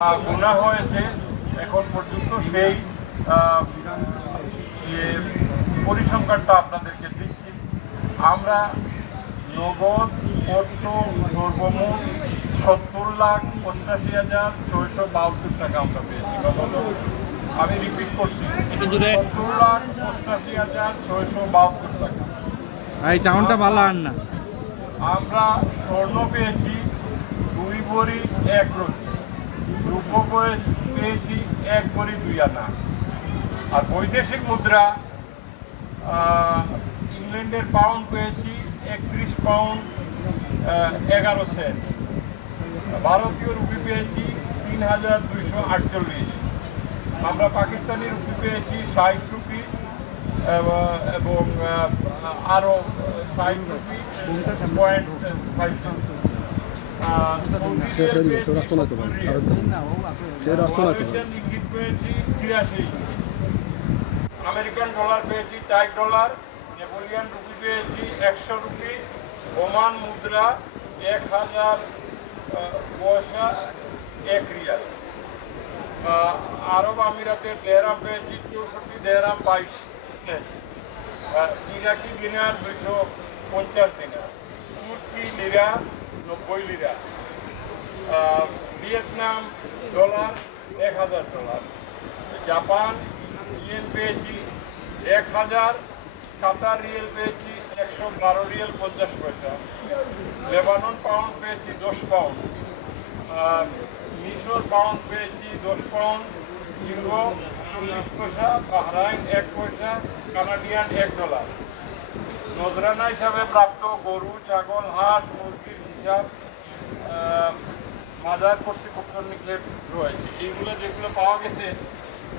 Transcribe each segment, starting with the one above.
গুণা হয়েছে এখন পর্যন্ত সেই পরিসংখ্যানটা আপনাদেরকে দিচ্ছি। আমরা নগদ অর্থ সর্বমোট ৭০,৮৫,৬৭২ টাকা আমরা পেয়েছি। আমি রিপিট করছি, ৭০,৮৫,৬৭২ টাকা। এই চাউনটা ভালো আর না। আমরা স্বর্ণ পেয়েছি 2 ভরি 1 রতি, রূপো পেয়েছি 1 ভরি 2 আনা। আর বৈদেশিক মুদ্রা ইংল্যান্ডের পাউন্ড পেয়েছি 31 পাউন্ড 11 সেন্ট। ভারতীয় রুপি পেয়েছি ৩,২৪৮। আমরা পাকিস্তানি রুপি পেয়েছি ৬০ রুপি এবং আরও ৬০ রুপি .৫। ইঙ্গিত পেয়েছি ৮৩। আমেরিকান ডলার পেয়েছি ৪ ডলার, নেপোলিয়ান রুপি পেয়েছি ১০০ রুপি, ওমান মুদ্রা ১,০০০ পয়সা ১ রিয়াল, আরব আমিরাতের দেহরাম পেয়েছি ৬৪ দেহরাম ২২ সেন্ট, ইরাকি দিনার ২৫০ দিনার, তুর্কি লিরা ৯০ লিরা, ভিয়েতনাম ডলার ১,০০০ ডলার, জাপান ইয়েন পেয়েছি ১,০০০, কাতার রিয়েল পেয়েছি ১১২ রিয়েল ৫০ পয়সা, লেবানন পাউন্ড পেয়েছি ১০ পাউন্ড, মিশর পাউন্ড পেয়েছি ১০ পাউন্ড, ইউরো ৪০ পয়সা, বাহরাইন ১ পয়সা, কানাডিয়ান ১ ডলার। নজরানা হিসাবে প্রাপ্ত গরু, ছাগল, হাঁস, মুরগির হিসাব বাজার কর্তৃপক্ষের নিকট রয়েছে। এইগুলো যেগুলো পাওয়া গেছে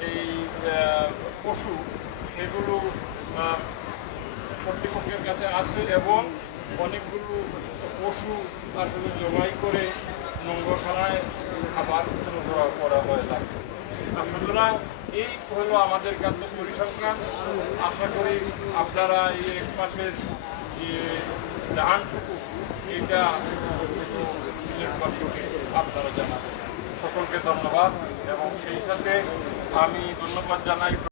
এই পশু, সেগুলো কর্তৃপক্ষের কাছে আছে এবং অনেকগুলো পশু আসলে জবাই করে নোংরখানায় খাবার সরবরাহ করা হয়ে থাকে। সুতরাং এই হলো আমাদের কাছে পরিসংখ্যান। আশা করি আপনারা এই 1 মাসের যে ধানটুকু এটা সিলেটবাসীকে আপনারা জানাবেন। সকলকে ধন্যবাদ এবং সেই সাথে আমি ধন্যবাদ জানাই